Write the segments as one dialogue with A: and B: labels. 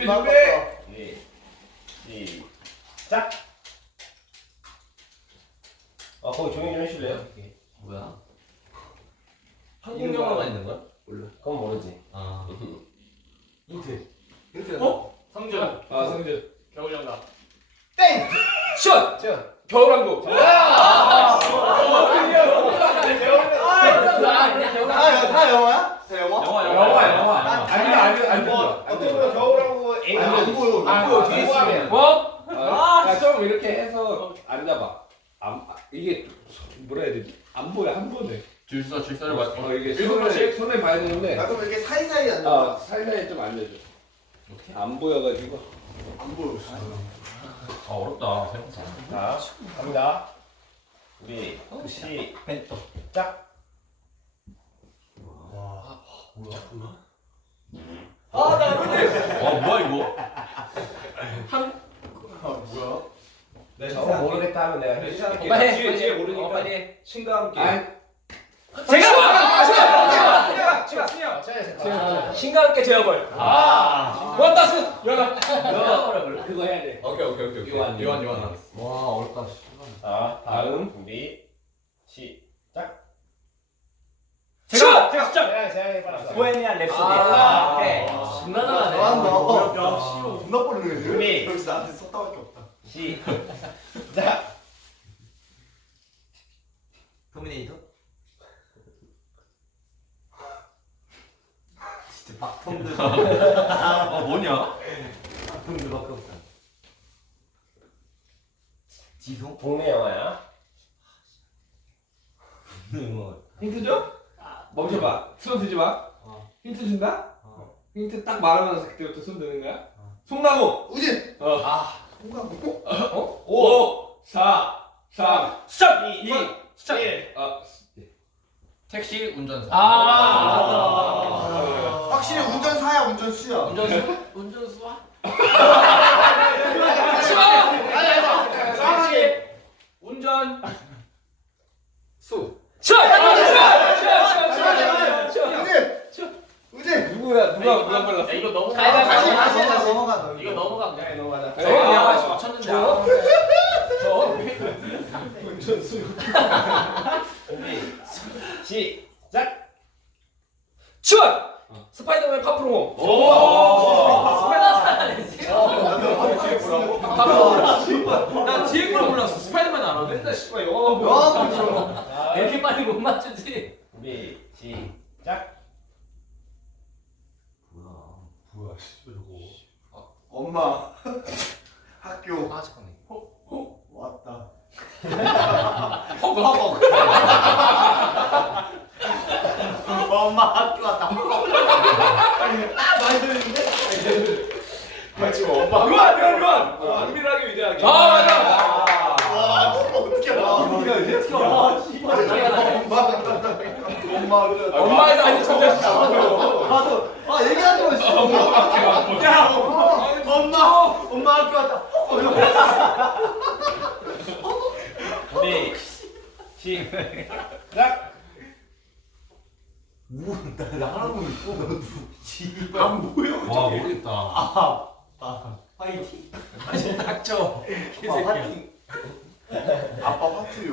A: 준비. 시작. 거기 조용히 좀 해주실래요?
B: 뭐야? 한국 영화가 있는 거야?
A: 몰라. 그건 모르지.
B: 아.
C: 힌트.
D: 성준.
A: 성준.
D: 겨울연가.
C: 땡!
A: 슛! 겨울왕국.
C: 다 영화야? 다 영화?
A: 영화. 아니면 어떻게 보면 겨울왕국
C: 아니, 안 보여. 안 보여. 뒤에 있으면.
A: 뭐? 좀 이렇게 해서 앉아봐. 이게 뭐라 해야 되지? 안 보여 한 번에.
D: 줄서를 맞.
A: 이게
D: 일곱 번씩?
A: 손에 봐야 되는데.
C: 나 그럼 이렇게 사이사이 앉아.
A: 살살 좀 알려줘. 안 보여가지고.
C: 안 보여.
D: 아 어렵다 생각보다.
A: 자, 갑니다. 우리 시작.
C: 와. 뭐야?
B: 나 근데.
D: 뭐야 이거?
C: 뭐야?
A: 저거 모르겠다 하면 내가 해줄게. 뒤에 모르니까.
B: 빨리.
C: 신과 함께.
B: 신과 함께 제어벌. 원다스. 연아.
A: 그거 해야 돼.
D: 오케이. 요한.
C: 와, 어렵다.
A: 자, 다음 우리 시작.
B: 제가
A: 제가 해봤어.
B: 보헤미안 랩소디. 오케이. 신나다.
C: 야, 존나 빠르네.
A: 준비.
C: 역시 나한테 섰다밖에 없다.
A: 시작.
B: 터미네이터? 진짜 박통들.
D: 뭐냐?
B: 박통들밖에 없다. 지성?
A: 동네 영화야.
E: 힌트 줘? 멈춰봐. 손 드지 마. 힌트 준다? 힌트 딱 말하면서 그때부터 손 드는 거야? 송나무.
C: 우진!
E: 송나무? 5, 4, 3,
D: 스탑.
E: 2, 1.
D: 택시 운전사.
C: 확실히 운전사야, 운전수야.
D: 운전수와?
B: 운전.
E: 수.
C: 우진!
A: 누가 빨랐어?
D: 이거 너무.
C: 다시 넘어가.
D: 이거 넘어가면 돼.
A: 넘어가자.
B: 영화
D: 맞췄는데.
A: 시작.
B: 추월. 스파이더맨 파프로모. 나 뒤에 걸 몰랐어. 스파이더맨 알아.
A: 맨날 씨발 영화만 보고.
B: 이렇게 빨리 못 맞추지.
A: 우리 시작.
C: 뭐야, 씨발 저거. 엄마. 학교.
D: 잠깐만.
C: 왔다.
D: 허벅.
C: 엄마 학교 왔다. 많이 들리는데?
A: 지금 엄마.
E: 유한. 은밀하게 위대하게.
B: 맞아.
C: 와, 어떻게 알아?
E: 어떻게 알지?
B: 엄마에서 아니 천재.
C: 나도. 얘기하지 마, 씨. 야, 엄마 학교 왔다.
A: 우리 시작.
C: 나 하나도 있고. 안 보여.
D: 와 모르겠다.
C: 화이팅.
B: 닥쳐.
C: 아빠 화이팅. 아빠 화투요.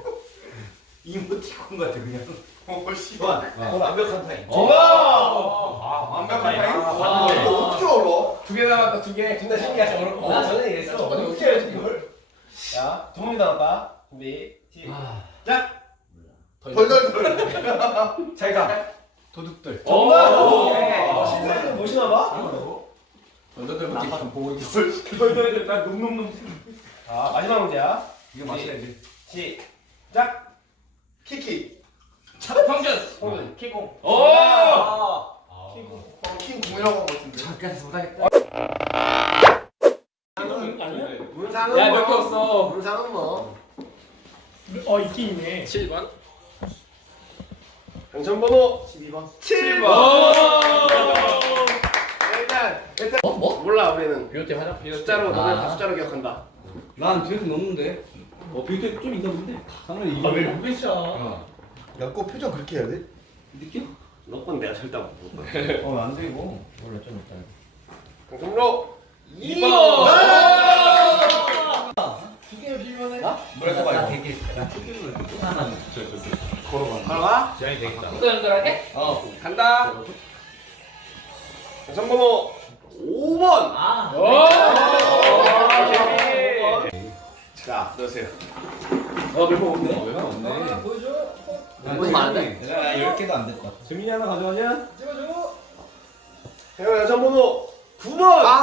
C: 이모티콘 같아 그냥. 씨발.
B: 완벽한 타임.
C: 완벽한 타임? 이거 어떻게 알아?
A: 2개 남았다. 2개. 존나 신기하지.
B: 나 전에 이랬어.
A: 어떻게 알지 이걸? 자, 2문제 남았다. 준비 시작.
C: 덜덜덜.
B: 잘 가.
C: 도둑들.
A: 정답.
B: 오.
A: 신사는 보시나 봐.
E: 던져들
C: 보고 있어.
E: 나 놈놈놈.
A: 자, 마지막 문제야.
C: 이거 맞춰야지.
A: 시작.
C: 키키.
D: 평균.
B: 키공.
D: 오.
C: 킹 공이라고 한 것 같은데.
B: 잠깐 못하겠다.
A: 문상은
B: 야, 몇 개 없어.
A: 문상은 뭐?
D: 있긴 있네.
B: 7번.
A: 당첨번호
C: 12번.
A: 7번. 일단
B: 뭐?
A: 몰라 우리는
D: 비오티 화장.
A: 숫자로 너네 다 숫자로 기억한다.
E: 난 뒤에서 넘는데. 뒤에 좀 있나 본데. 상관이 이거.
D: 왜 무배시야?
C: 야, 꼭 표정 그렇게 해야 돼?
E: 느낌?
A: 너 건 내가 절대 못 볼 거야.
E: 안 돼 이거.
B: 몰라 좀 있다.
E: 당첨번호 2번.
C: 두개 빌면은
E: 뭐라고 봐요?
C: 걸어가.
A: 지안이 되겠다.
B: 또 연결할게?
E: 간다. 당첨번호 5번.
B: 아.
E: 자, 넣으세요.
A: 몇번 없네? 몇번 없네.
C: 보여줘.
B: 너무 많은데?
C: 야 10개도 안 됐다.
A: 재민이 하나 가져가냐?
C: 찍어줘.
E: 태영 당첨번호 9번.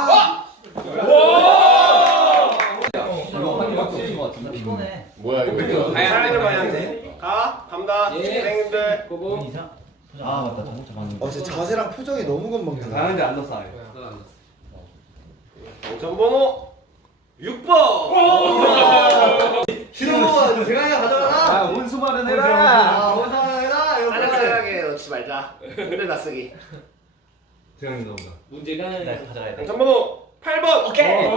A: 이거 한 개밖에 없을 것 같은데.
B: 피곤해.
A: 뭐야 이거?
E: 사연을 많이 하네. 가, 갑니다.
B: 예.
E: 선생님들.
B: 고고.
C: 아 맞다. 진짜 자세랑 표정이 너무 건방져.
A: 다른데 안 넣었어.
E: 당첨번호 6번.
C: 싫어. 제가 그냥 가져가라.
A: 운수 말은
C: 오사해라.
E: 안전하게 넣지 말자. 오늘 다 쓰기.
A: 대형이 나온다.
B: 문제가 가져가야 돼.
E: 당첨번호 8번. 오케이.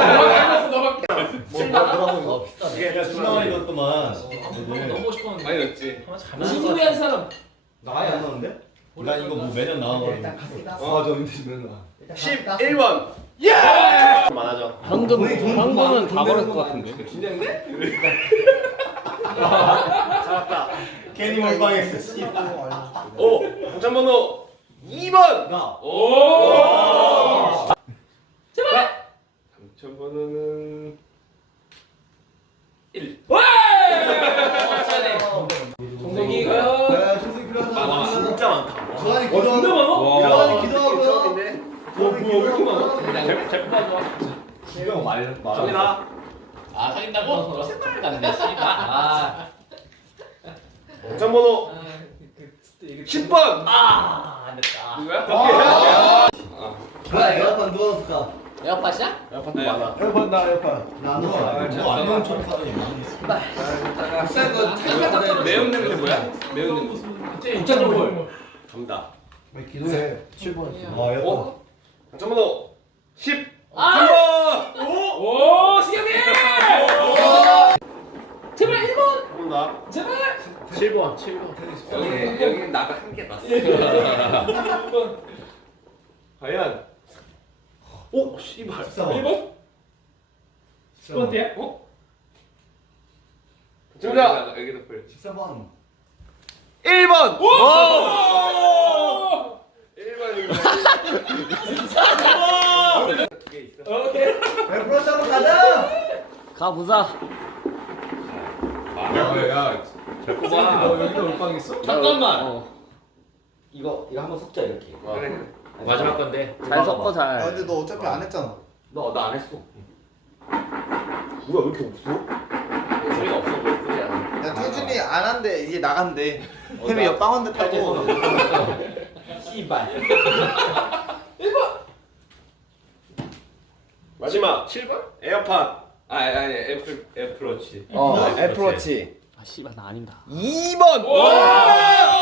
C: 뭐라고 이거?
E: 이게
C: 준영아 이것도만.
B: 너무 싶었는데.
E: 많이 넣었지.
B: 신우이 한 사람.
C: 나 아예 안 나오는데? 나 이거 뭐 매년 나와가지고.
A: 저 힘드시면
E: 11번. 예! 많아져.
B: 방금은 다 버렸을 것 같은데.
E: 진짜인데? 잘했다.
C: 괜히 몰빵했어. 씨.
E: 오, 당첨번호 2번.
C: 나.
E: 오. 제발. 당첨번호는 1.
B: 정석이가.
C: 야 준수 필요하다.
E: 진짜 많다.
C: 주환이
B: 진짜 많아?
C: 주환이 기도하고요.
E: 처음인데.
C: 주환이 기도하고요.
B: 잘 뽑아줘.
C: 주영 말
E: 갑니다.
B: 아 사귄다고? 제발 안돼 씨발. 아.
E: 당첨번호 10번.
B: 안 됐다.
E: 누구야?
C: 뭐야 에어컨 누웠을까?
B: 에어팟이야?
E: 에어팟도 많아.
C: 에어컨 나 에어컨. 나안 넣었어. 뭐안 넣은 척 사람이
E: 비싼 거 매운 냄새 뭐야? 매운 냄새.
B: 국장님
E: 갑니다.
C: 왜 기도해? 7번. 아 에어컨.
E: 당첨번호 10.
B: 아!
E: 3번.
B: 오 시경이! 제발 1번.
E: 갑니다.
B: 제발. 7번.
E: 여기는 나도 한 개 났어. 과연. 오, 씨발.
C: 14번.
D: 10번대야?
E: 어? 정답. 여기도 풀.
C: 14번.
E: 1번. 오! 1번입니다. 두개 있어.
B: 오케이.
C: 100% 한번 가자.
B: 가보자.
A: 야, 잘 뽑아. 너 여기도 올빵 있어?
B: 잠깐만.
C: 이거 한번 섞자 이렇게.
E: 그래.
B: 마지막 건데.
C: 잘
B: 섞어
C: 야 근데 너 어차피 안 했잖아.
B: 너 안 했어.
C: 뭐야 왜 이렇게 없어?
B: 소리가 없어 볼 뿐이야.
C: 야 태준이 안 한대 이제 나간대. 햄이 옆방 한대 타고.
B: 씨발.
E: 마지막 7번? 에어팟. 아니 애플워치.
C: 애플워치.
B: 아 씨발 나 아닙니다.
E: 2번. 와!